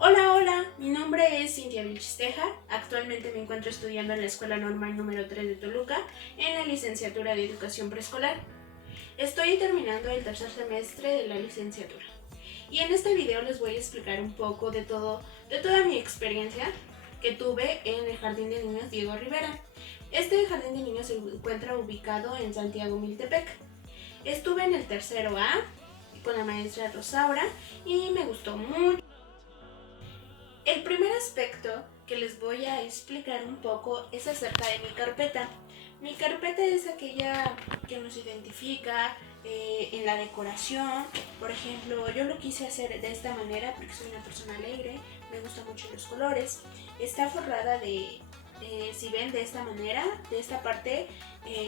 Hola, hola, mi nombre es Cintia Vilchisteja. Actualmente me encuentro estudiando en la Escuela Normal número 3 de Toluca en la licenciatura de Educación Preescolar. Estoy terminando el tercer semestre de la licenciatura. Y en este video les voy a explicar un poco de toda mi experiencia que tuve en el Jardín de Niños Diego Rivera. Este Jardín de Niños se encuentra ubicado en Santiago Miltepec. Estuve en el tercero A con la maestra Rosaura y me gustó mucho. El primer aspecto que les voy a explicar un poco es acerca de mi carpeta. Mi carpeta es aquella que nos identifica en la decoración. Por ejemplo, yo lo quise hacer de esta manera porque soy una persona alegre, me gustan mucho los colores. Está forrada si ven de esta manera, de esta parte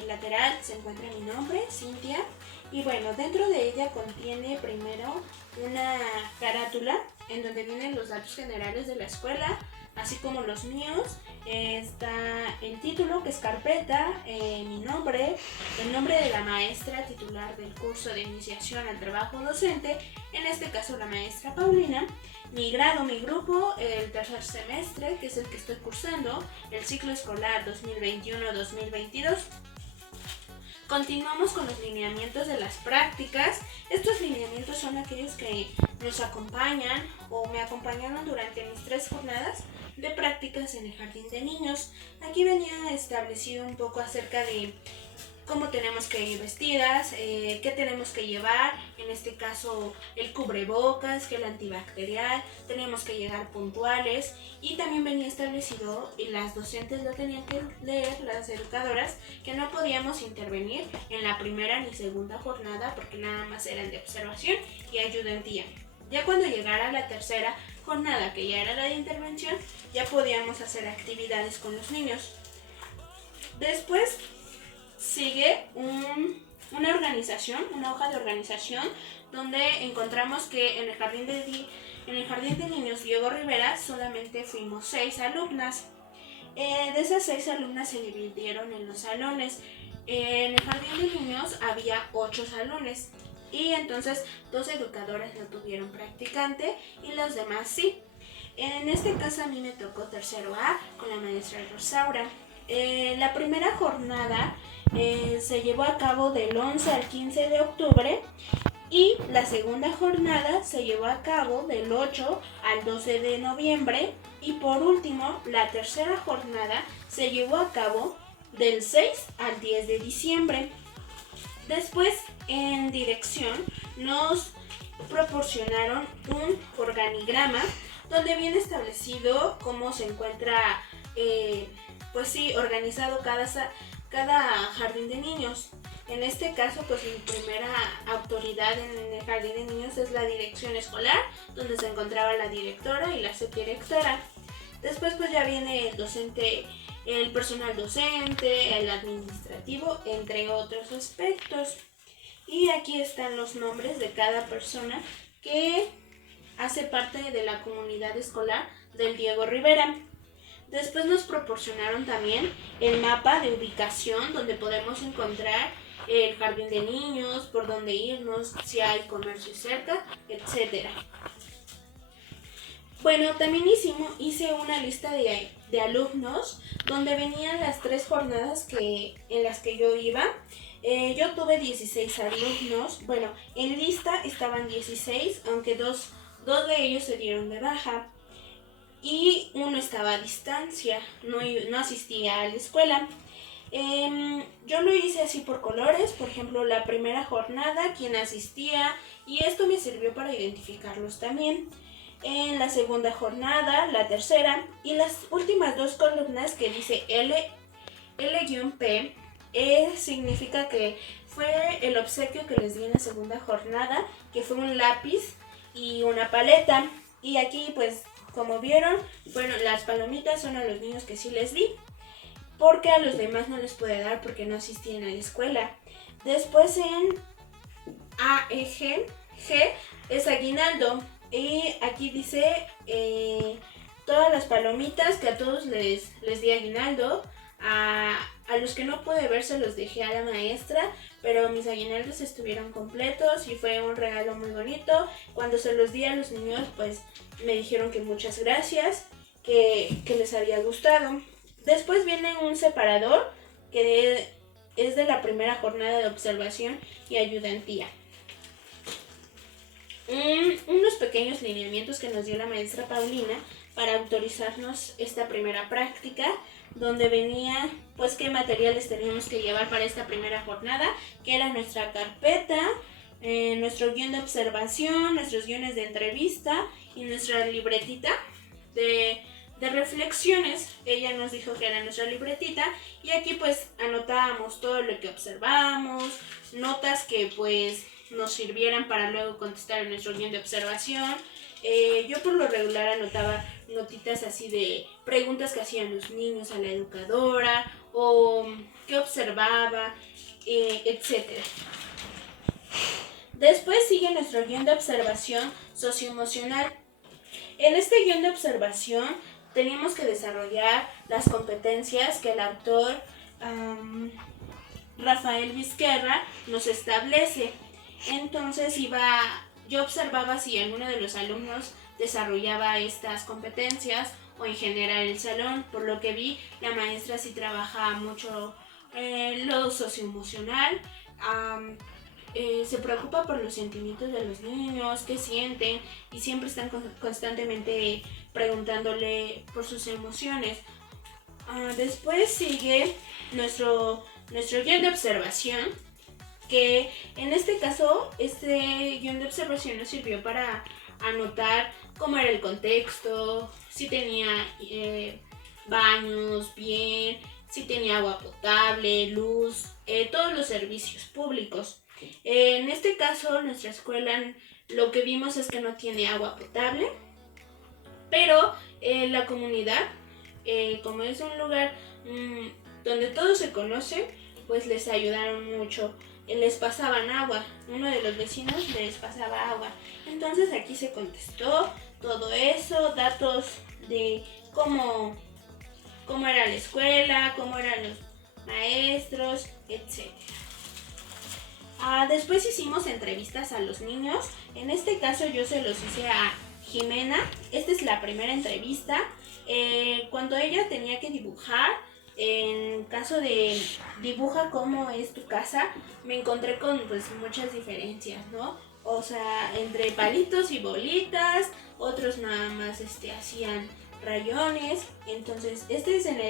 lateral se encuentra mi nombre, Cintia. Y bueno, dentro de ella contiene primero una carátula en donde vienen los datos generales de la escuela, así como los míos. Está el título, que es carpeta, mi nombre, el nombre de la maestra titular del curso de iniciación al trabajo docente, en este caso la maestra Paulina, mi grado, mi grupo, el tercer semestre, que es el que estoy cursando, el ciclo escolar 2021-2022. Continuamos con los lineamientos de las prácticas. Estos lineamientos son aquellos que nos acompañan o me acompañaron durante mis 3 jornadas de prácticas en el jardín de niños. Aquí venía establecido un poco acerca de cómo tenemos que ir vestidas, qué tenemos que llevar, en este caso el cubrebocas, gel antibacterial, tenemos que llegar puntuales, y también venía establecido, y las docentes lo tenían que leer, las educadoras, que no podíamos intervenir en la primera ni segunda jornada porque nada más eran de observación y ayudantía. Ya cuando llegara la tercera jornada, que ya era la de intervención, ya podíamos hacer actividades con los niños. Después sigue una organización, una hoja de organización, donde encontramos que en el jardín de niños Diego Rivera solamente fuimos 6 alumnas. De esas 6 alumnas se dividieron en los salones. En el jardín de niños había 8 salones y entonces 2 educadoras no tuvieron practicante y los demás sí. En este caso a mí me tocó tercero A con la maestra Rosaura. La primera jornada se llevó a cabo del 11 al 15 de octubre y la segunda jornada se llevó a cabo del 8 al 12 de noviembre, y por último la tercera jornada se llevó a cabo del 6 al 10 de diciembre. Después, en dirección nos proporcionaron un organigrama donde viene establecido cómo se encuentra organizado cada jardín de niños. En este caso, pues mi primera autoridad en el jardín de niños es la dirección escolar, donde se encontraba la directora y la subdirectora. Después pues ya viene el docente, el personal docente, el administrativo, entre otros aspectos. Y aquí están los nombres de cada persona que hace parte de la comunidad escolar del Diego Rivera. Después nos proporcionaron también el mapa de ubicación donde podemos encontrar el jardín de niños, por dónde irnos, si hay comercio cerca, etc. Bueno, también hice una lista de alumnos donde venían las 3 jornadas en las que yo iba. Yo tuve 16 alumnos. Bueno, en lista estaban 16, aunque dos de ellos se dieron de baja. Y uno estaba a distancia, no asistía a la escuela. Yo lo hice así por colores, por ejemplo, la primera jornada, quién asistía, y esto me sirvió para identificarlos también. En la segunda jornada, la tercera, y las últimas 2 columnas que dice L-P, significa que fue el obsequio que les di en la segunda jornada, que fue un lápiz y una paleta. Y aquí pues, como vieron, bueno, las palomitas son a los niños que sí les di, porque a los demás no les pude dar porque no asistían a la escuela. Después en AEG, G es aguinaldo, y aquí dice todas las palomitas que a todos les di aguinaldo. A A los que no pude ver se los dejé a la maestra, pero mis aguinaldos estuvieron completos y fue un regalo muy bonito. Cuando se los di a los niños, pues me dijeron que muchas gracias, que les había gustado. Después viene un separador que es de la primera jornada de observación y ayudantía. Unos pequeños lineamientos que nos dio la maestra Paulina para autorizarnos esta primera práctica, donde venía pues qué materiales teníamos que llevar para esta primera jornada, que era nuestra carpeta, nuestro guión de observación, nuestros guiones de entrevista y nuestra libretita de reflexiones. Ella nos dijo que era nuestra libretita y aquí pues anotábamos todo lo que observamos, notas que pues nos sirvieran para luego contestar en nuestro guión de observación. Yo por lo regular anotaba notitas así de preguntas que hacían los niños a la educadora o qué observaba, etc. Después sigue nuestro guión de observación socioemocional. En este guión de observación teníamos que desarrollar las competencias que el autor Rafael Vizquerra nos establece. Entonces yo observaba si alguno de los alumnos desarrollaba estas competencias o en general el salón. Por lo que vi, la maestra sí trabaja mucho lo socioemocional, se preocupa por los sentimientos de los niños, qué sienten, y siempre están constantemente preguntándole por sus emociones. Después sigue nuestro guión de observación, que en este caso, este guión de observación nos sirvió para anotar cómo era el contexto, si tenía baños bien, si tenía agua potable, luz, todos los servicios públicos. En este caso, nuestra escuela, lo que vimos es que no tiene agua potable, pero la comunidad, como es un lugar donde todos se conocen, pues les ayudaron mucho. Les pasaban agua, uno de los vecinos les pasaba agua. Entonces aquí se contestó todo eso, datos de cómo era la escuela, cómo eran los maestros, etc. Después hicimos entrevistas a los niños. En este caso yo se los hice a Jimena. Esta es la primera entrevista. Cuando ella tenía que dibujar, en caso de dibuja cómo es tu casa, me encontré con pues muchas diferencias, ¿no? O sea, entre palitos y bolitas, otros nada más hacían rayones. Entonces, este es en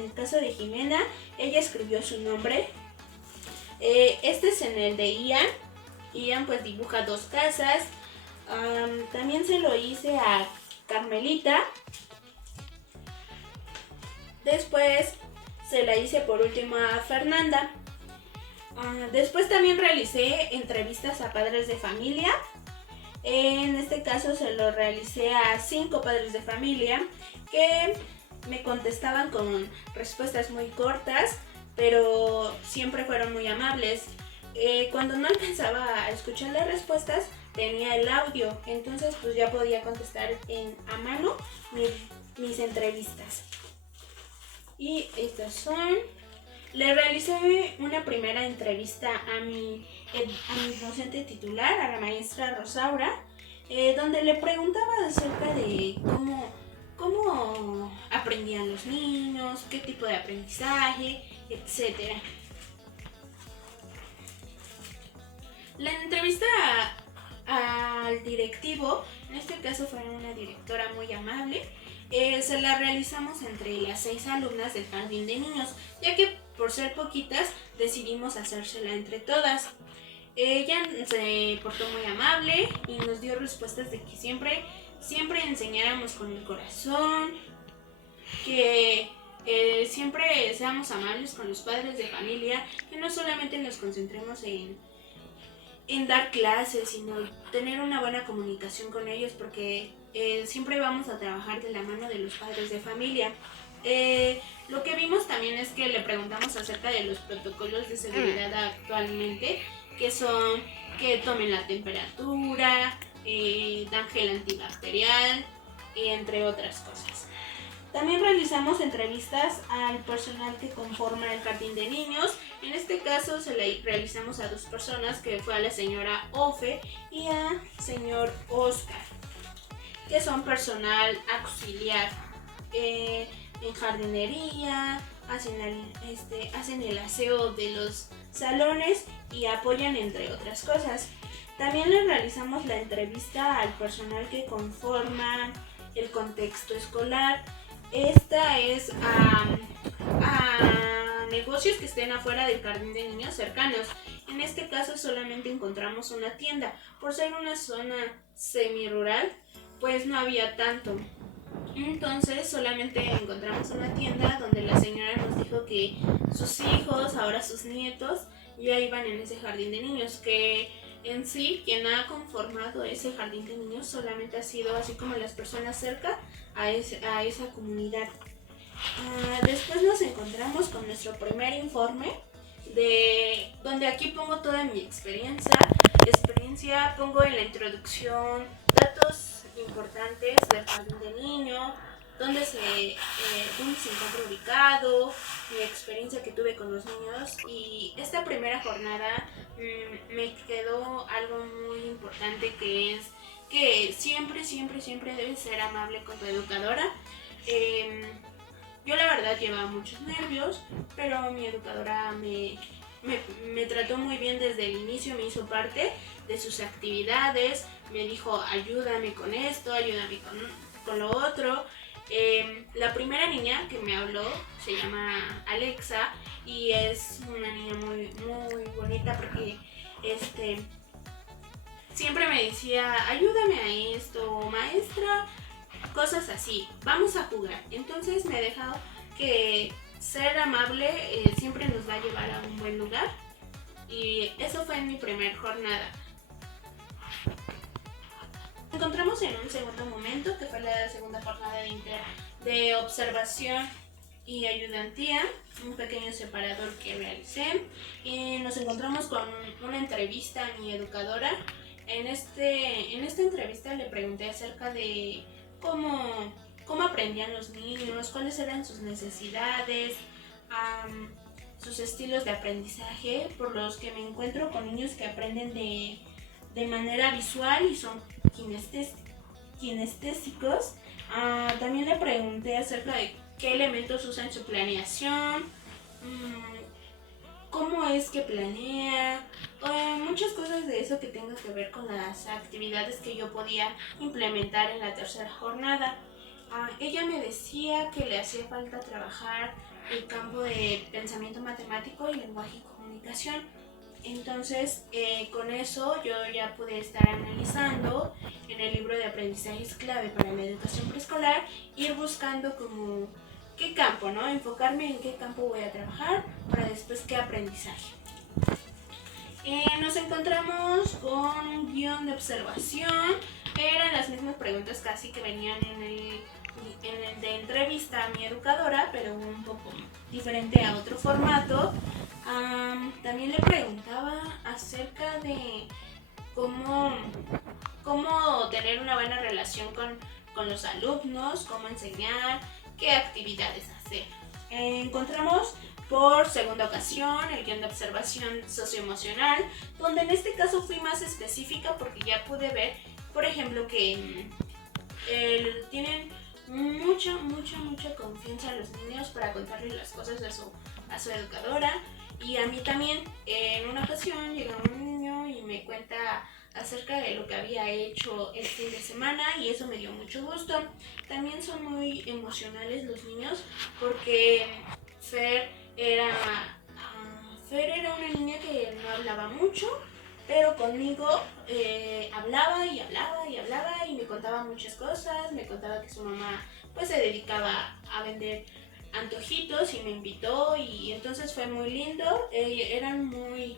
el caso de Jimena, ella escribió su nombre. Este es en el de Ian. Ian pues dibuja 2 casas. También se lo hice a Carmelita. Después se la hice por último a Fernanda. Después también realicé entrevistas a padres de familia. En este caso se lo realicé a 5 padres de familia que me contestaban con respuestas muy cortas, pero siempre fueron muy amables. Cuando no alcanzaba a escuchar las respuestas, tenía el audio, entonces pues ya podía contestar a mano mis entrevistas. Y estas son. Le realicé una primera entrevista a mi docente titular, a la maestra Rosaura, donde le preguntaba acerca de cómo aprendían los niños, qué tipo de aprendizaje, etc. La entrevista al directivo, en este caso fue una directora muy amable, se la realizamos entre las 6 alumnas del jardín de niños, ya que por ser poquitas decidimos hacérsela entre todas. Ella se portó muy amable y nos dio respuestas de que siempre enseñáramos con el corazón, que siempre seamos amables con los padres de familia, que no solamente nos concentremos en dar clases, sino tener una buena comunicación con ellos, porque siempre vamos a trabajar de la mano de los padres de familia. Lo que vimos también es que le preguntamos acerca de los protocolos de seguridad actualmente, que son que tomen la temperatura, dan gel antibacterial, entre otras cosas. También realizamos entrevistas al personal que conforma el jardín de niños. En este caso se le realizamos a 2 personas, que fue a la señora Ofe y a señor Oscar, que son personal auxiliar en jardinería, hacen el aseo de los salones y apoyan, entre otras cosas. También le realizamos la entrevista al personal que conforma el contexto escolar. Esta es a negocios que estén afuera del jardín de niños cercanos. En este caso solamente encontramos una tienda. Por ser una zona semi-rural, pues no había tanto. Entonces solamente encontramos una tienda donde la señora nos dijo que sus hijos, ahora sus nietos, ya iban en ese jardín de niños, que en sí quien ha conformado ese jardín de niños solamente ha sido así como las personas cerca a esa comunidad. Después nos encontramos con nuestro primer informe, de donde aquí pongo toda mi experiencia. Pongo en la introducción datos importantes del jardín de niños, dónde se encuentra ubicado, mi experiencia que tuve con los niños. Y esta primera jornada me quedó algo muy importante, que es que siempre debes ser amable con tu educadora. Yo la verdad llevaba muchos nervios, pero mi educadora me trató muy bien desde el inicio, me hizo parte de sus actividades, me dijo ayúdame con esto, ayúdame con lo otro. La primera niña que me habló se llama Alexa y es una niña muy bonita, porque siempre me decía ayúdame a esto, maestra, cosas así, vamos a jugar. Entonces me dejó que ser amable siempre nos va a llevar a un buen lugar, y eso fue en mi primer jornada. Nos encontramos en un segundo momento, que fue la segunda jornada de observación y ayudantía, un pequeño separador que realicé, y nos encontramos con una entrevista a mi educadora. En esta entrevista le pregunté acerca de cómo aprendían los niños, cuáles eran sus necesidades, sus estilos de aprendizaje, por los que me encuentro con niños que aprenden de manera visual y son kinestésicos. También le pregunté acerca de qué elementos usa en su planeación, cómo es que planea, muchas cosas de eso que tenga que ver con las actividades que yo podía implementar en la tercera jornada. Ella me decía que le hacía falta trabajar el campo de pensamiento matemático y lenguaje y comunicación. Entonces, con eso yo ya pude estar analizando en el libro de aprendizajes clave para la educación preescolar, ir buscando como qué campo, ¿no? Enfocarme en qué campo voy a trabajar para después qué aprendizaje. Nos encontramos con un guión de observación. Eran las mismas preguntas casi que venían en el de entrevista a mi educadora, pero un poco diferente a otro formato. También le preguntaba acerca de cómo tener una buena relación con los alumnos, cómo enseñar, qué actividades hacer. Encontramos por segunda ocasión el guión de observación socioemocional, donde en este caso fui más específica porque ya pude ver, por ejemplo, que tienen mucha confianza a los niños para contarles las cosas a su educadora. Y a mí también. En una ocasión llega un niño y me cuenta acerca de lo que había hecho el fin de semana, y eso me dio mucho gusto. También son muy emocionales los niños, porque Fer era una niña que no hablaba mucho, pero conmigo hablaba y me contaba muchas cosas. Me contaba que su mamá pues se dedicaba a vender antojitos y me invitó, y entonces fue muy lindo. Eran muy,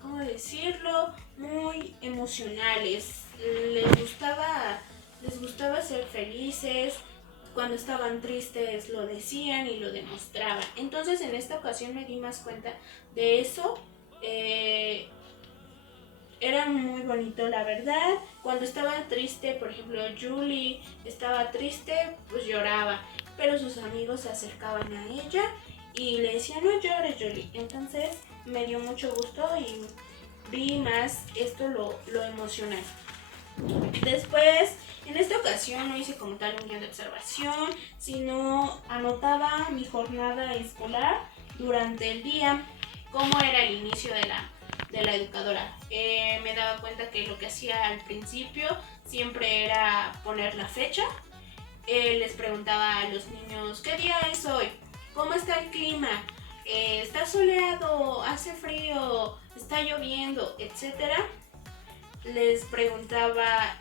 ¿cómo decirlo? Muy emocionales. Les gustaba ser felices. Cuando estaban tristes lo decían y lo demostraban. Entonces en esta ocasión me di más cuenta de eso. Era muy bonito, la verdad. Cuando estaba triste, por ejemplo, Julie estaba triste, pues lloraba, pero sus amigos se acercaban a ella y le decían, no llores, Julie. Entonces me dio mucho gusto y vi más esto lo emocional. Después, en esta ocasión no hice como tal un guión de observación, sino anotaba mi jornada escolar durante el día, cómo era el inicio de la educadora. Me daba cuenta que lo que hacía al principio siempre era poner la fecha. Les preguntaba a los niños, ¿qué día es hoy? ¿Cómo está el clima? ¿Está soleado? ¿Hace frío? ¿Está lloviendo? Etcétera. Les preguntaba,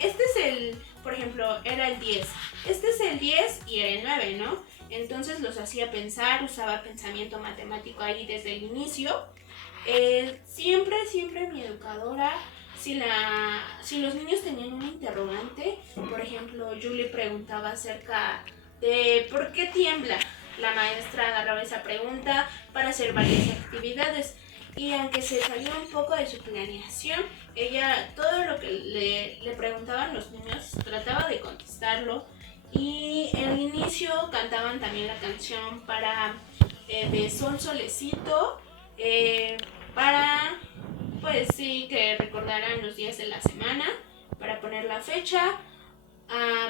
por ejemplo, era el 10, este es el 10 y era el 9, ¿no? Entonces los hacía pensar, usaba pensamiento matemático ahí desde el inicio. Siempre mi educadora, si los niños tenían un interrogante, por ejemplo, Julie preguntaba acerca de por qué tiembla, la maestra agarraba esa pregunta para hacer varias actividades. Y aunque se salió un poco de su planeación, ella todo lo que le preguntaban los niños trataba de contestarlo. Y al inicio cantaban también la canción de Sol Solecito, para, pues sí, que recordaran los días de la semana, para poner la fecha.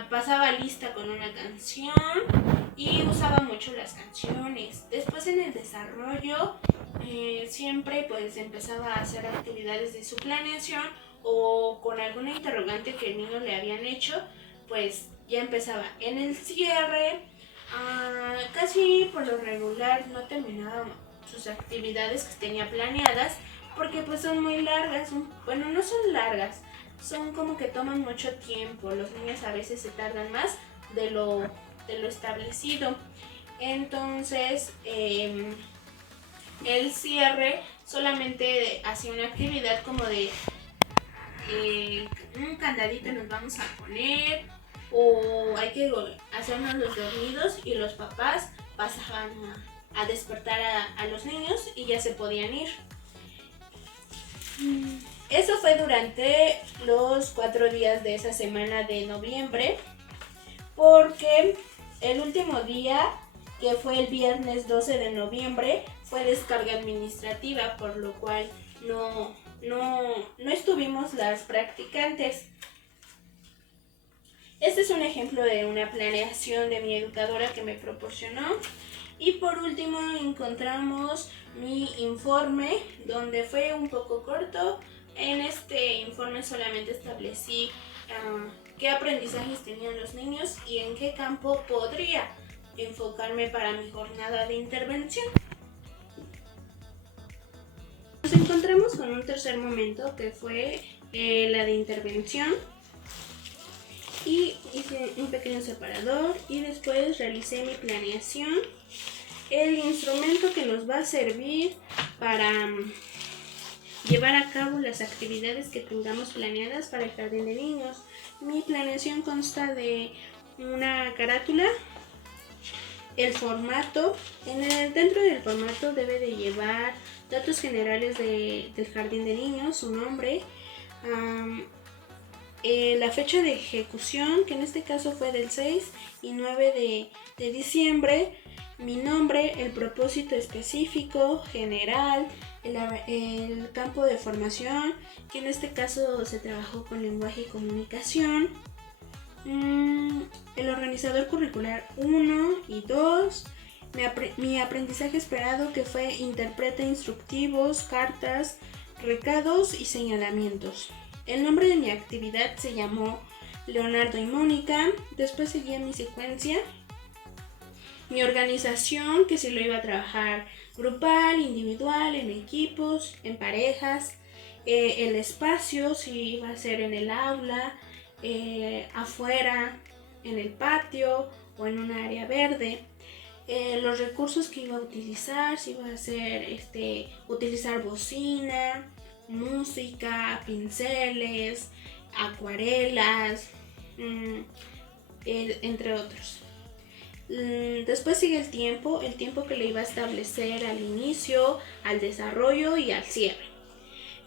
Pasaba lista con una canción y usaba mucho las canciones. Después en el desarrollo siempre pues empezaba a hacer actividades de su planeación o con alguna interrogante que el niño le habían hecho, pues ya empezaba. En el cierre, casi por lo regular no terminaba sus actividades que tenía planeadas porque pues son muy largas. Bueno, no son largas, son como que toman mucho tiempo. Los niños a veces se tardan más de lo establecido. Entonces, el cierre solamente hacía una actividad como de un candadito nos vamos a poner, o hay que hacernos los dormidos, y los papás pasaban a despertar a los niños y ya se podían ir. Eso fue durante los 4 días de esa semana de noviembre, porque el último día, que fue el viernes 12 de noviembre, fue descarga administrativa, por lo cual no estuvimos las practicantes. Este es un ejemplo de una planeación de mi educadora que me proporcionó. Y por último encontramos mi informe, donde fue un poco corto. En este informe solamente establecí qué aprendizajes tenían los niños y en qué campo podría enfocarme para mi jornada de intervención. Nos encontramos con un tercer momento, que fue la de intervención, y hice un pequeño separador y después realicé mi planeación. El instrumento que nos va a servir para llevar a cabo las actividades que tengamos planeadas para el jardín de niños. Mi planeación consta de una carátula, el formato. Dentro del formato debe de llevar datos generales del jardín de niños, su nombre, la fecha de ejecución, que en este caso fue del 6 y 9 de diciembre, mi nombre, el propósito específico, general, el campo de formación, que en este caso se trabajó con lenguaje y comunicación, el organizador curricular 1 y 2, mi aprendizaje esperado, que fue interpreta instructivos, cartas, recados y señalamientos. El nombre de mi actividad se llamó Leonardo y Mónica. Después seguía mi secuencia. Mi organización, que si lo iba a trabajar grupal, individual, en equipos, en parejas. El espacio, si iba a ser en el aula, afuera, en el patio o en un área verde. Los recursos que iba a utilizar, si iba a ser utilizar bocina, música, pinceles, acuarelas, entre otros. Después sigue el tiempo que le iba a establecer al inicio, al desarrollo y al cierre.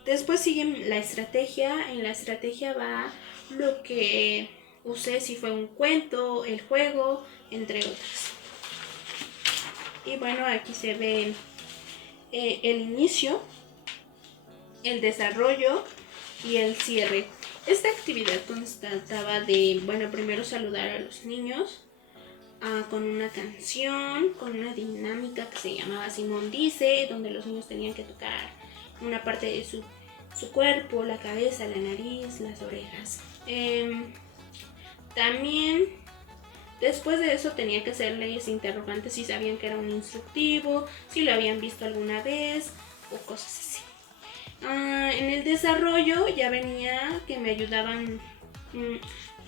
Después sigue la estrategia. En la estrategia va lo que usé, si fue un cuento, el juego, entre otras. Y bueno, aquí se ve el inicio, el desarrollo y el cierre. Esta actividad constaba de, bueno, primero saludar a los niños con una canción, con una dinámica que se llamaba Simón Dice, donde los niños tenían que tocar una parte de su cuerpo, la cabeza, la nariz, las orejas. También después de eso tenía que hacerles interrogantes si sabían que era un instructivo, si lo habían visto alguna vez o cosas así. En el desarrollo ya venía que me ayudaban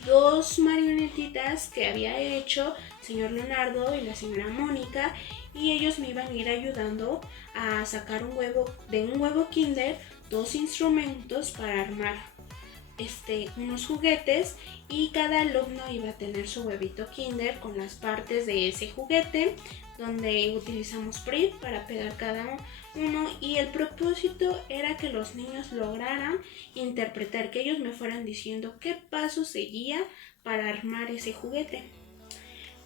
dos marionetitas que había hecho el señor Leonardo y la señora Mónica, y ellos me iban a ir ayudando a sacar un huevo Kinder, dos instrumentos para armar unos juguetes, y cada alumno iba a tener su huevito Kinder con las partes de ese juguete, donde utilizamos PRIT para pegar cada uno, y el propósito era que los niños lograran interpretar, que ellos me fueran diciendo qué paso seguía para armar ese juguete.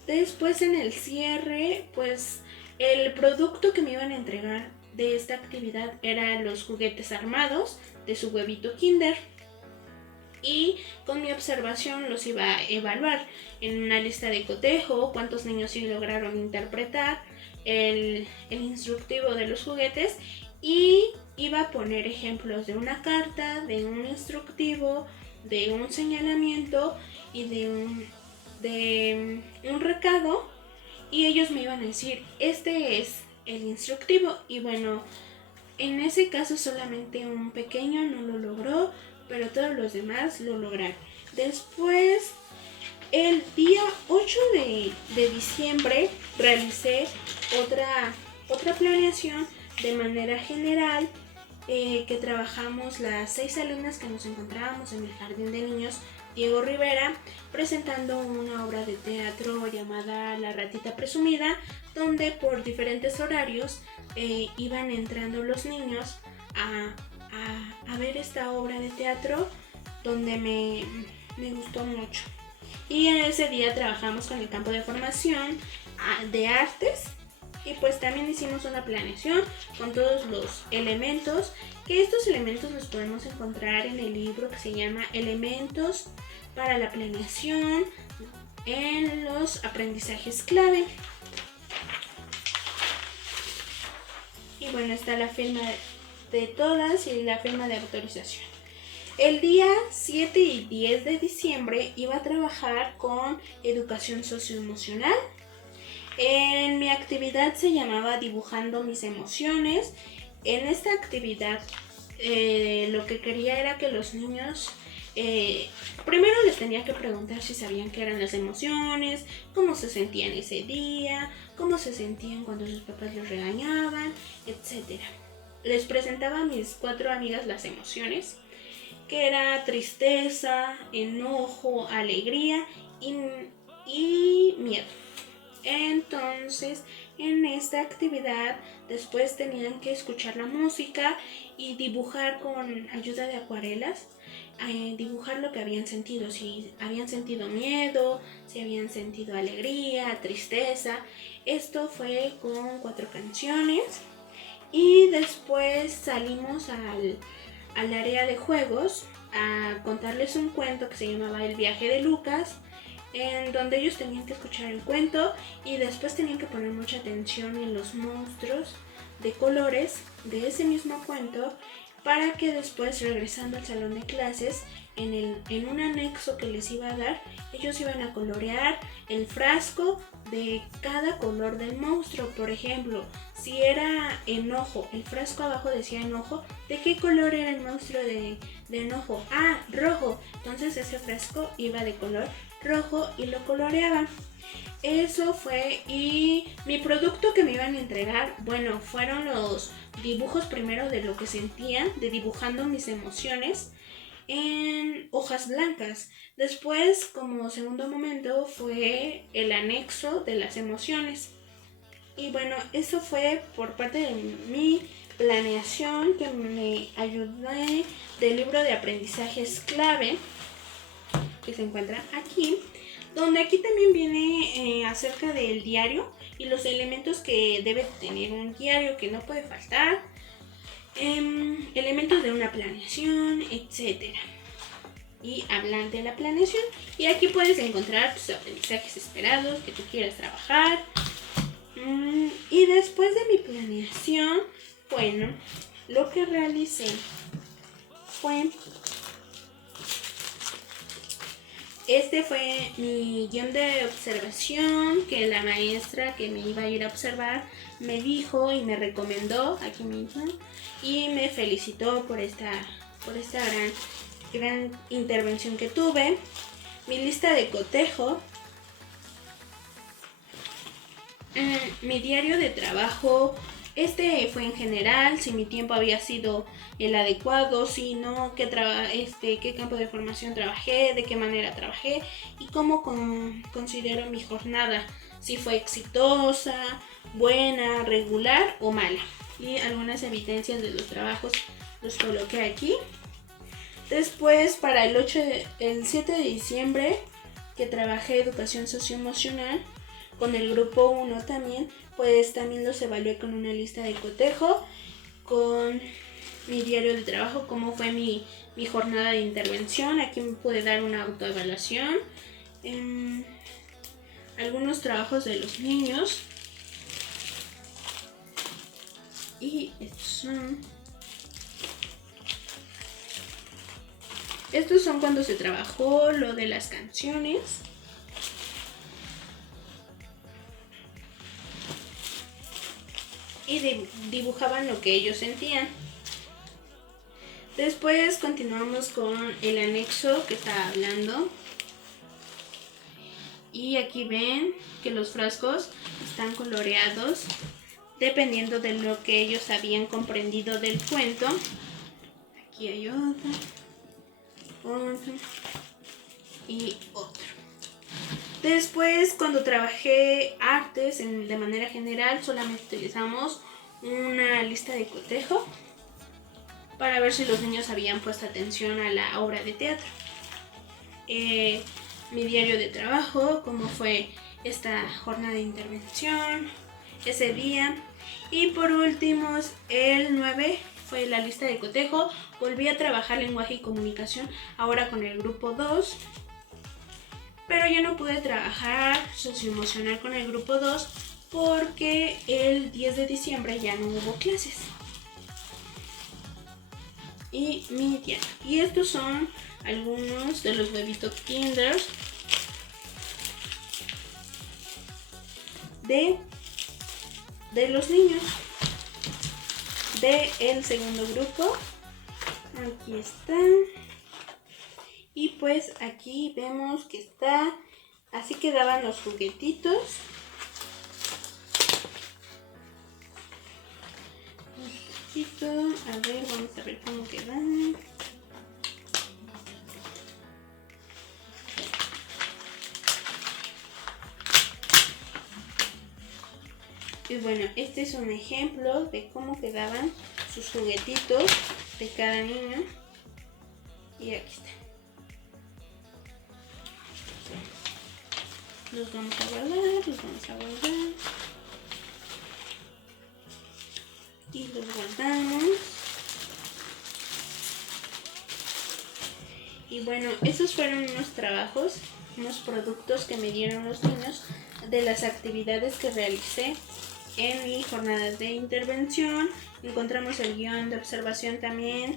Después, en el cierre, pues el producto que me iban a entregar de esta actividad eran los juguetes armados de su huevito Kinder, y con mi observación los iba a evaluar en una lista de cotejo, cuántos niños sí lograron interpretar el instructivo de los juguetes, y iba a poner ejemplos de una carta, de un instructivo, de un señalamiento y de un recado, y ellos me iban a decir, este es el instructivo. Y bueno, en ese caso solamente un pequeño no lo logró, pero todos los demás lo lograron. Después, el día 8 de diciembre, realicé otra planeación de manera general, que trabajamos las 6 alumnas que nos encontrábamos en el Jardín de Niños Diego Rivera, presentando una obra de teatro llamada La Ratita Presumida, donde por diferentes horarios iban entrando los niños a ver esta obra de teatro, donde me gustó mucho. Y en ese día trabajamos con el campo de formación de artes, y pues también hicimos una planeación con todos los elementos, que estos elementos los podemos encontrar en el libro que se llama Elementos para la planeación en los aprendizajes clave. Y bueno, está la firma de todas y la firma de autorización. El día 7 y 10 de diciembre iba a trabajar con educación socioemocional. En mi actividad se llamaba Dibujando mis emociones. En esta actividad lo que quería era que los niños primero les tenía que preguntar si sabían qué eran las emociones, cómo se sentían ese día, cómo se sentían cuando sus papás los regañaban, etc. Les presentaba a mis 4 amigas las emociones, que era tristeza, enojo, alegría y miedo. Entonces, en esta actividad después tenían que escuchar la música y dibujar con ayuda de acuarelas, dibujar lo que habían sentido, si habían sentido miedo, si habían sentido alegría, tristeza. Esto fue con 4 canciones, y después salimos al área de juegos a contarles un cuento que se llamaba El viaje de Lucas, en donde ellos tenían que escuchar el cuento y después tenían que poner mucha atención en los monstruos de colores de ese mismo cuento, para que después, regresando al salón de clases, en un anexo que les iba a dar, ellos iban a colorear el frasco de cada color del monstruo. Por ejemplo, si era enojo, el frasco abajo decía enojo, ¿de qué color era el monstruo de enojo? Ah, rojo. Entonces ese frasco iba de color rojo y lo coloreaban. Eso fue. Y mi producto que me iban a entregar, bueno, fueron los dibujos primero de lo que sentían, de dibujando mis emociones en hojas blancas. Después, como segundo momento, fue el anexo de las emociones. Y bueno, eso fue por parte de mi planeación que me ayudé del libro de aprendizajes clave que se encuentra aquí, donde aquí también viene acerca del diario y los elementos que debe tener un diario, que no puede faltar, elementos de una planeación, etcétera. Y hablar de la planeación, y aquí puedes encontrar tus aprendizajes esperados que tú quieras trabajar. Y después de mi planeación, bueno, lo que realicé fue fue mi guión de observación que la maestra que me iba a ir a observar me dijo y me recomendó aquí mismo y me felicitó por esta gran intervención que tuve. Mi lista de cotejo, mi diario de trabajo, fue en general, si mi tiempo había sido el adecuado, si no, qué campo de formación trabajé, de qué manera trabajé y cómo considero mi jornada, si fue exitosa, buena, regular o mala. Y algunas evidencias de los trabajos los coloqué aquí. Después, para el 7 de diciembre, que trabajé educación socioemocional con el grupo 1 también, pues también los evalué con una lista de cotejo, con mi diario de trabajo, cómo fue mi jornada de intervención. Aquí me pude dar una autoevaluación. Algunos trabajos de los niños. Y estos son cuando se trabajó lo de las canciones. Y dibujaban lo que ellos sentían. Después continuamos con el anexo que está hablando. Y aquí ven que los frascos están coloreados dependiendo de lo que ellos habían comprendido del cuento. Aquí hay otro y otro. Después, cuando trabajé artes de manera general, solamente utilizamos una lista de cotejo para ver si los niños habían puesto atención a la obra de teatro. Mi diario de trabajo, cómo fue esta jornada de intervención, ese día. Y por último, el 9 fue la lista de cotejo. Volví a trabajar lenguaje y comunicación, ahora con el grupo 2. Pero yo no pude trabajar socioemocional con el grupo 2 porque el 10 de diciembre ya no hubo clases. Y mi diario. Y estos son algunos de los huevitos Kinder de los niños del segundo grupo. Aquí están. Y pues aquí vemos que está, así quedaban los juguetitos. A ver, vamos a ver cómo quedan. Y bueno, este es un ejemplo de cómo quedaban sus juguetitos de cada niño. Y aquí está. Los vamos a guardar, y los guardamos. Y bueno, esos fueron unos trabajos, unos productos que me dieron los niños de las actividades que realicé en mi jornada de intervención. Encontramos el guión de observación también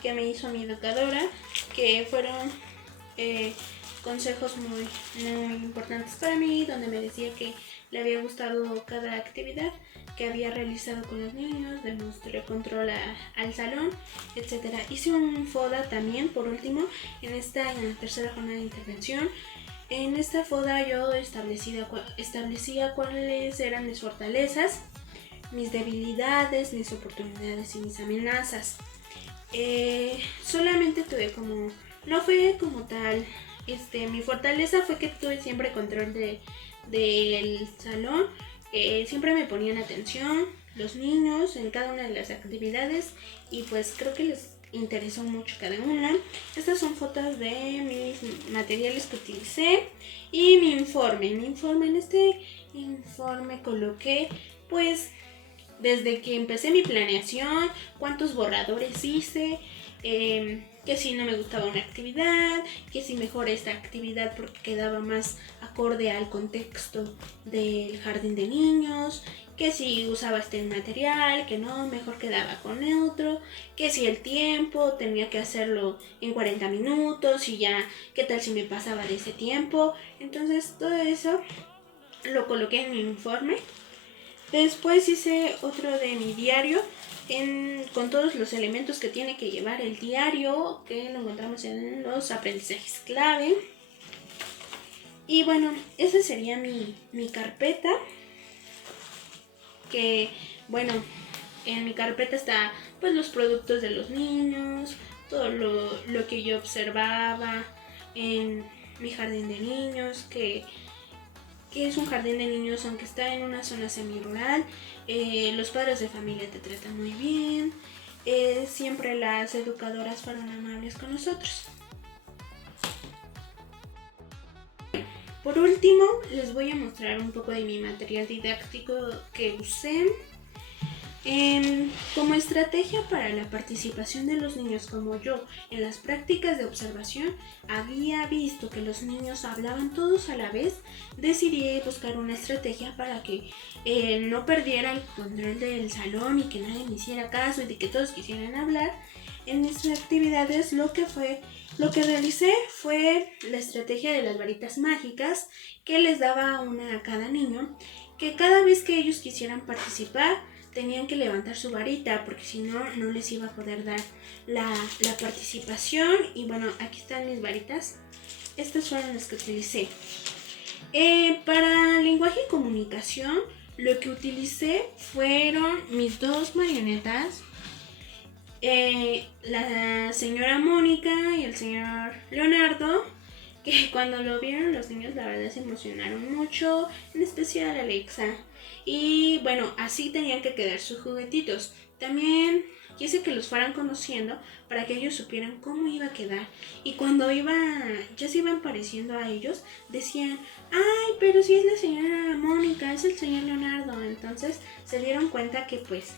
que me hizo mi educadora, que fueron consejos muy importantes para mí, donde me decía que le había gustado cada actividad que había realizado con los niños, demostré control al salón, etc. Hice un FODA también, por último, en la tercera jornada de intervención. En esta FODA yo establecía cuáles eran mis fortalezas, mis debilidades, mis oportunidades y mis amenazas. Solamente tuve no fue como tal, mi fortaleza fue que tuve siempre control del salón, siempre me ponían atención, los niños en cada una de las actividades y pues creo que les interesó mucho cada una. Estas son fotos de mis materiales que utilicé y mi informe. En este informe coloqué pues desde que empecé mi planeación, cuántos borradores hice, que si no me gustaba una actividad, que si mejor esta actividad porque quedaba más acorde al contexto del jardín de niños, que si usaba este material, que no, mejor quedaba con neutro, que si el tiempo tenía que hacerlo en 40 minutos y ya, qué tal si me pasaba de ese tiempo. Entonces todo eso lo coloqué en mi informe. Después hice otro de mi diario con todos los elementos que tiene que llevar el diario, que lo encontramos en los aprendizajes clave. Y bueno, esa sería mi carpeta. Que bueno, en mi carpeta está pues los productos de los niños, todo lo que yo observaba en mi jardín de niños, que es un jardín de niños aunque está en una zona semi-rural. Los padres de familia te tratan muy bien, siempre las educadoras fueron amables con nosotros. Por último, les voy a mostrar un poco de mi material didáctico que usé. Como estrategia para la participación de los niños como yo en las prácticas de observación, había visto que los niños hablaban todos a la vez. Decidí buscar una estrategia para que no perdiera el control del salón y que nadie me hiciera caso y de que todos quisieran hablar. En mis actividades lo que realicé fue la estrategia de las varitas mágicas, que les daba una a cada niño, que cada vez que ellos quisieran participar tenían que levantar su varita porque si no, no les iba a poder dar la participación. Y bueno, aquí están mis varitas. Estas fueron las que utilicé. Para lenguaje y comunicación, lo que utilicé fueron mis dos marionetas, la señora Mónica y el señor Leonardo, que cuando lo vieron los niños la verdad se emocionaron mucho, en especial Alexa. Y bueno, así tenían que quedar sus juguetitos. También quise que los fueran conociendo para que ellos supieran cómo iba a quedar. Y cuando ya se iban pareciendo a ellos, decían, ay, pero si es la señora Mónica, es el señor Leonardo. Entonces se dieron cuenta que pues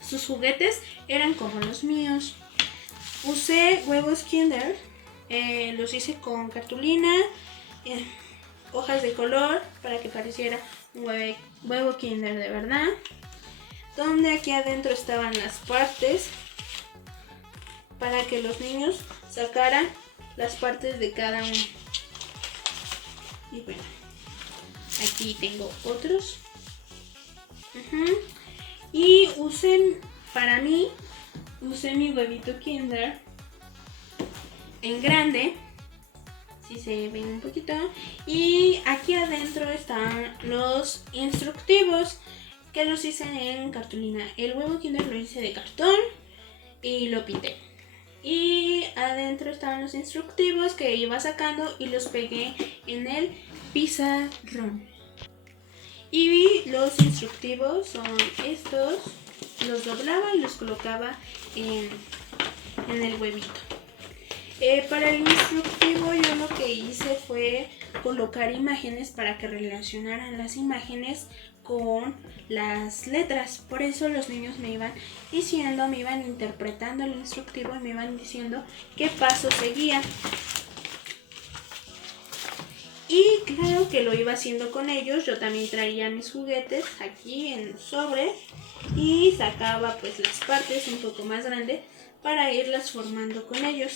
sus juguetes eran como los míos. Usé huevos Kinder, los hice con cartulina, hojas de color para que pareciera un huevo Kinder de verdad, donde aquí adentro estaban las partes para que los niños sacaran las partes de cada uno. Y bueno, aquí tengo otros. Y usé mi huevito Kinder en grande, si se ven un poquito, y aquí adentro están los instructivos que los hice en cartulina. El huevo Kinder lo hice de cartón y lo pinté, y adentro estaban los instructivos que iba sacando y los pegué en el pizarrón. Y los instructivos son estos, los doblaba y los colocaba en el huevito. Para el instructivo yo lo que hice fue colocar imágenes para que relacionaran las imágenes con las letras. Por eso los niños me iban diciendo, me iban interpretando el instructivo y me iban diciendo qué paso seguía. Y claro que lo iba haciendo con ellos. Yo también traía mis juguetes aquí en el sobre y sacaba pues las partes un poco más grandes para irlas formando con ellos.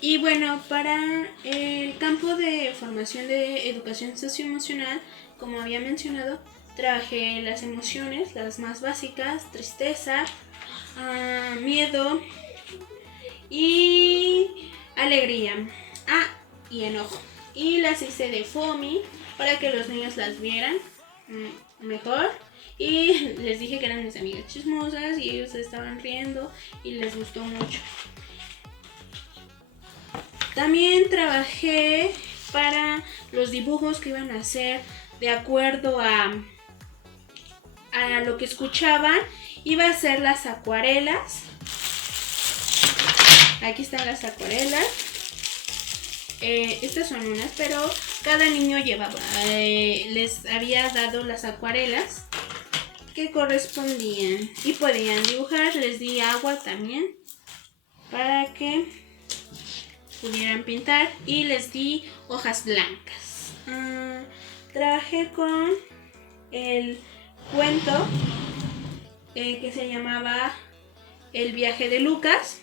Y bueno, para el campo de formación de educación socioemocional, como había mencionado, trabajé las emociones, las más básicas: tristeza, miedo y alegría, y enojo. Y las hice de foamy para que los niños las vieran mejor. Y les dije que eran mis amigas chismosas y ellos se estaban riendo y les gustó mucho. También trabajé para los dibujos que iban a hacer de acuerdo a lo que escuchaban. Iba a hacer las acuarelas. Aquí están las acuarelas. Estas son unas, pero cada niño llevaba, les había dado las acuarelas que correspondían y podían dibujar. Les di agua también para que pudieran pintar y les di hojas blancas. Trabajé con el cuento que se llamaba El viaje de Lucas.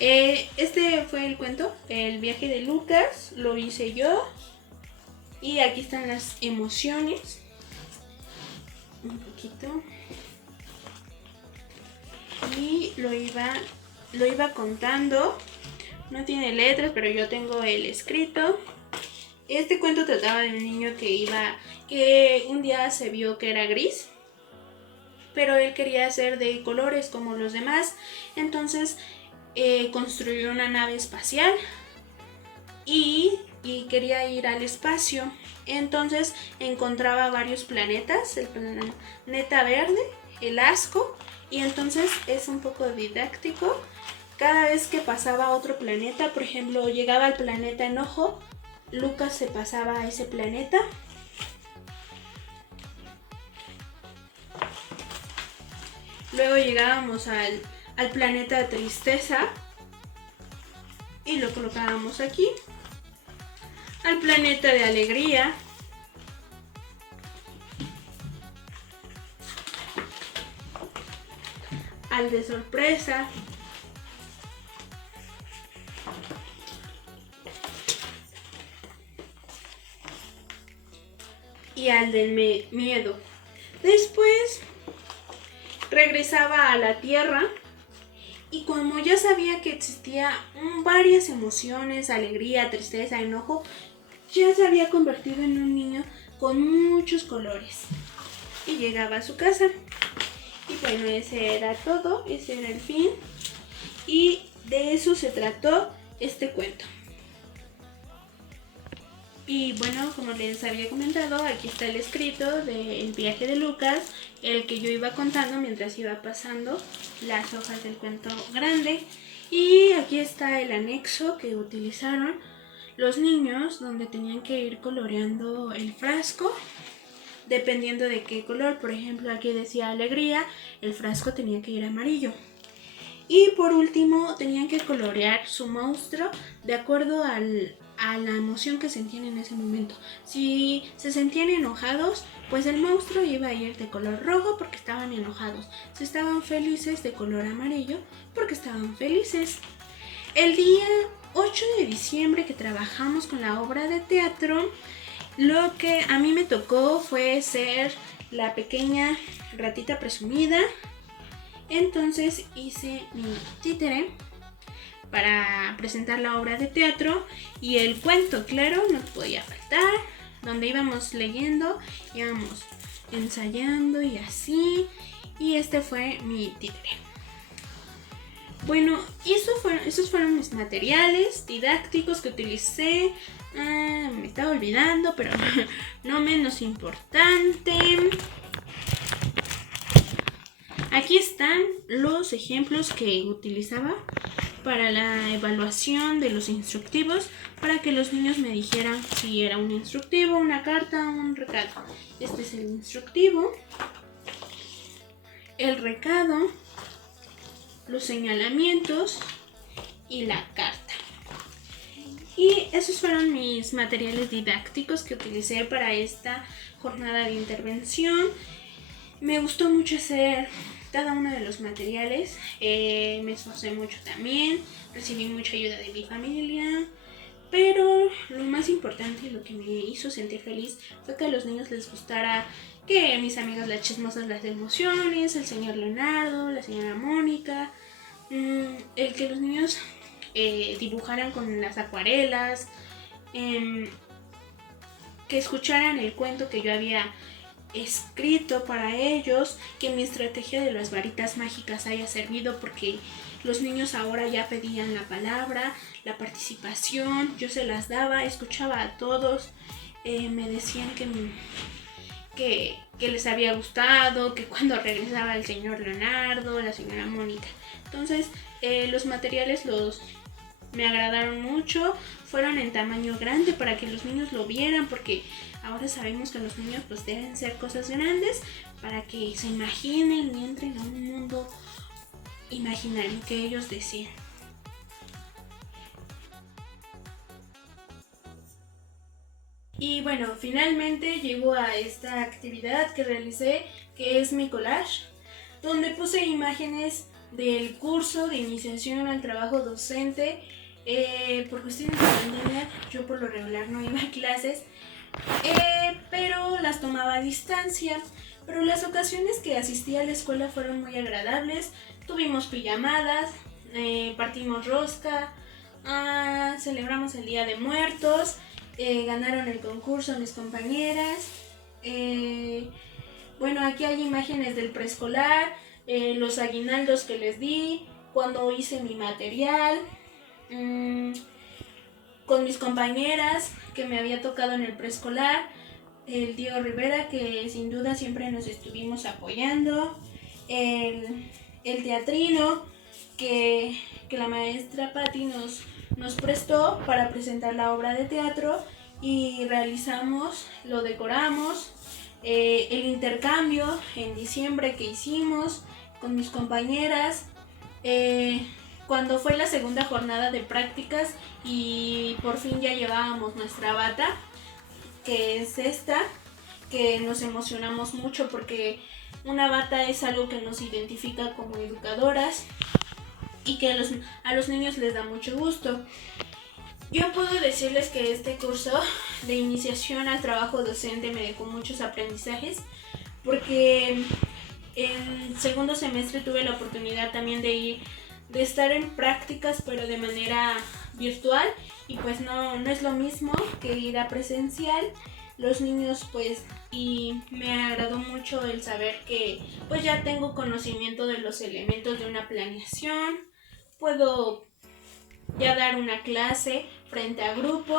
Este fue el cuento, El viaje de Lucas, lo hice yo. Y aquí están las emociones. Un poquito. Y lo iba contando. No tiene letras, pero yo tengo el escrito. Este cuento trataba de un niño que un día se vio que era gris, pero él quería ser de colores como los demás. Entonces construyó una nave espacial y quería ir al espacio. Entonces encontraba varios planetas, el planeta verde, el asco, y entonces es un poco didáctico. Cada vez que pasaba a otro planeta, por ejemplo, llegaba al planeta enojo, Lucas se pasaba a ese planeta. Luego llegábamos al planeta tristeza y lo colocábamos aquí. Al planeta de alegría. Al de sorpresa. Y al del miedo. Después regresaba a la Tierra y como ya sabía que existía varias emociones, alegría, tristeza, enojo, ya se había convertido en un niño con muchos colores. Y llegaba a su casa. Y bueno, ese era todo, ese era el fin. Y de eso se trató este cuento. Y bueno, como les había comentado, aquí está el escrito del viaje de Lucas, el que yo iba contando mientras iba pasando las hojas del cuento grande. Y aquí está el anexo que utilizaron los niños, donde tenían que ir coloreando el frasco dependiendo de qué color. Por ejemplo, aquí decía alegría, el frasco tenía que ir amarillo. Y por último, tenían que colorear su monstruo de acuerdo a la emoción que sentían en ese momento. Si se sentían enojados, pues el monstruo iba a ir de color rojo porque estaban enojados. Si estaban felices, de color amarillo porque estaban felices. El día 8 de diciembre que trabajamos con la obra de teatro, lo que a mí me tocó fue ser la pequeña ratita presumida. Entonces hice mi títere para presentar la obra de teatro y el cuento, claro, no podía faltar, donde íbamos leyendo, íbamos ensayando y así, y este fue mi títere. Bueno, esos fueron mis materiales didácticos que utilicé. Me estaba olvidando, pero no menos importante. Aquí están los ejemplos que utilizaba para la evaluación de los instructivos, para que los niños me dijeran si era un instructivo, una carta o un recado. Este es el instructivo, el recado, los señalamientos y la carta. Y esos fueron mis materiales didácticos que utilicé para esta jornada de intervención. Me gustó mucho hacer cada uno de los materiales, me esforcé mucho también, recibí mucha ayuda de mi familia, pero lo más importante y lo que me hizo sentir feliz fue que a los niños les gustara, que mis amigas las chismosas, las emociones, el señor Leonardo, la señora Mónica, el que los niños dibujaran con las acuarelas, que escucharan el cuento que yo había escrito para ellos, que mi estrategia de las varitas mágicas haya servido, porque los niños ahora ya pedían la palabra, la participación, yo se las daba, escuchaba a todos, me decían que les había gustado, que cuando regresaba el señor Leonardo, la señora Mónica. Entonces los materiales me agradaron mucho, fueron en tamaño grande para que los niños lo vieran, porque ahora sabemos que los niños pues deben ser cosas grandes para que se imaginen y entren a un mundo imaginario que ellos deseen. Y bueno, finalmente llego a esta actividad que realicé, que es mi collage, donde puse imágenes del curso de iniciación al trabajo docente. Por cuestiones de pandemia, yo por lo regular no iba a clases, pero las tomaba a distancia. Pero las ocasiones que asistí a la escuela fueron muy agradables. Tuvimos pijamadas, partimos rosca, celebramos el Día de Muertos, ganaron el concurso mis compañeras. Bueno, aquí hay imágenes del preescolar, los aguinaldos que les di, cuando hice mi material, con mis compañeras que me había tocado en el preescolar, el Diego Rivera, que sin duda siempre nos estuvimos apoyando, el teatrino que la maestra Patti nos prestó para presentar la obra de teatro, y realizamos, lo decoramos, el intercambio en diciembre que hicimos con mis compañeras, cuando fue la segunda jornada de prácticas y por fin ya llevábamos nuestra bata, que es esta, que nos emocionamos mucho porque una bata es algo que nos identifica como educadoras y que a los niños les da mucho gusto. Yo puedo decirles que este curso de iniciación al trabajo docente me dejó muchos aprendizajes, porque en segundo semestre tuve la oportunidad también de estar en prácticas, pero de manera virtual, y pues no es lo mismo que ir a presencial. Los niños pues, y me agradó mucho el saber que pues ya tengo conocimiento de los elementos de una planeación, puedo ya dar una clase frente a grupo,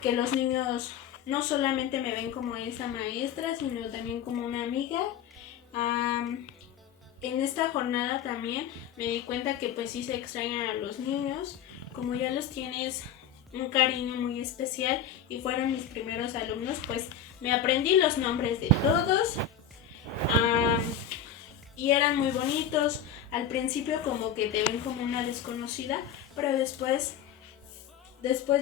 que los niños no solamente me ven como esa maestra, sino también como una amiga. En esta jornada también me di cuenta que pues sí se extrañan a los niños, como ya los tienes un cariño muy especial y fueron mis primeros alumnos, pues me aprendí los nombres de todos, y eran muy bonitos. Al principio como que te ven como una desconocida, pero después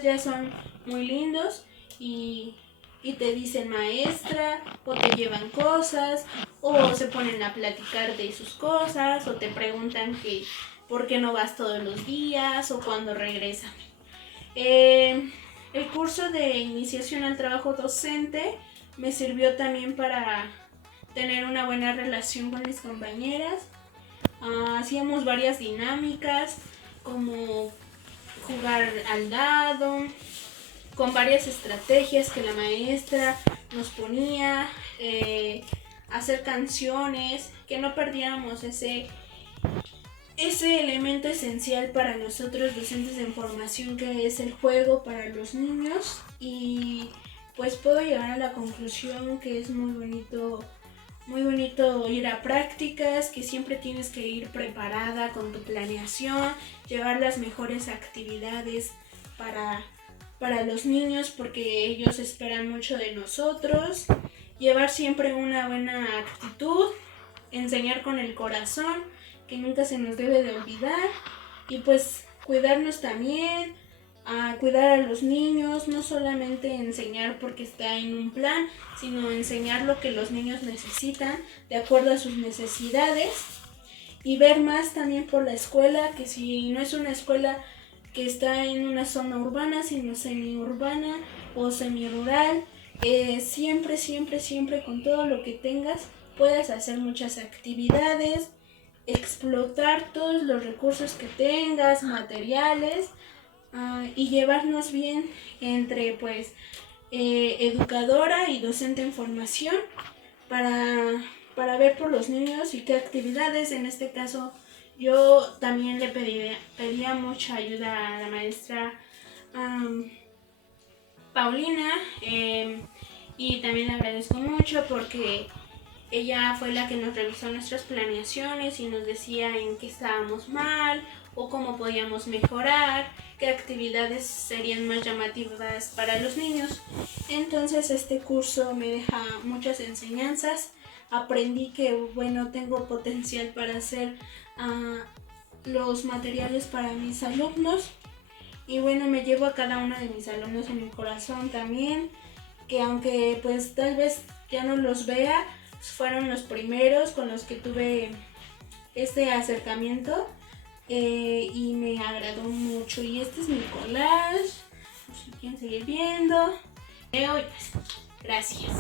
ya son muy lindos y te dicen maestra, o te llevan cosas, o se ponen a platicar de sus cosas, o te preguntan que por qué no vas todos los días o cuándo regresan. El curso de iniciación al trabajo docente me sirvió también para tener una buena relación con mis compañeras. Hacíamos varias dinámicas, como jugar al dado, con varias estrategias que la maestra nos ponía, hacer canciones, que no perdiéramos ese elemento esencial para nosotros docentes en formación, que es el juego para los niños. Y pues puedo llegar a la conclusión que es muy bonito ir a prácticas, que siempre tienes que ir preparada con tu planeación, llevar las mejores actividades para los niños, porque ellos esperan mucho de nosotros, llevar siempre una buena actitud, enseñar con el corazón, que nunca se nos debe de olvidar, y pues cuidarnos también, cuidar a los niños, no solamente enseñar porque está en un plan, sino enseñar lo que los niños necesitan de acuerdo a sus necesidades, y ver más también por la escuela, que si no es una escuela que está en una zona urbana, sino semiurbana o semirural, siempre con todo lo que tengas puedas hacer muchas actividades, explotar todos los recursos que tengas, materiales, y llevarnos bien entre pues educadora y docente en formación, para ver por los niños y qué actividades. En este caso yo también le pedía mucha ayuda a la maestra Paulina, y también le agradezco mucho porque ella fue la que nos revisó nuestras planeaciones y nos decía en qué estábamos mal o cómo podíamos mejorar, qué actividades serían más llamativas para los niños. Entonces este curso me deja muchas enseñanzas. Aprendí que, bueno, tengo potencial para hacer los materiales para mis alumnos. Y bueno, me llevo a cada uno de mis alumnos en mi corazón también, que aunque pues tal vez ya no los vea, fueron los primeros con los que tuve este acercamiento, y me agradó mucho. Y este es mi collage, si quieren seguir viendo. Gracias.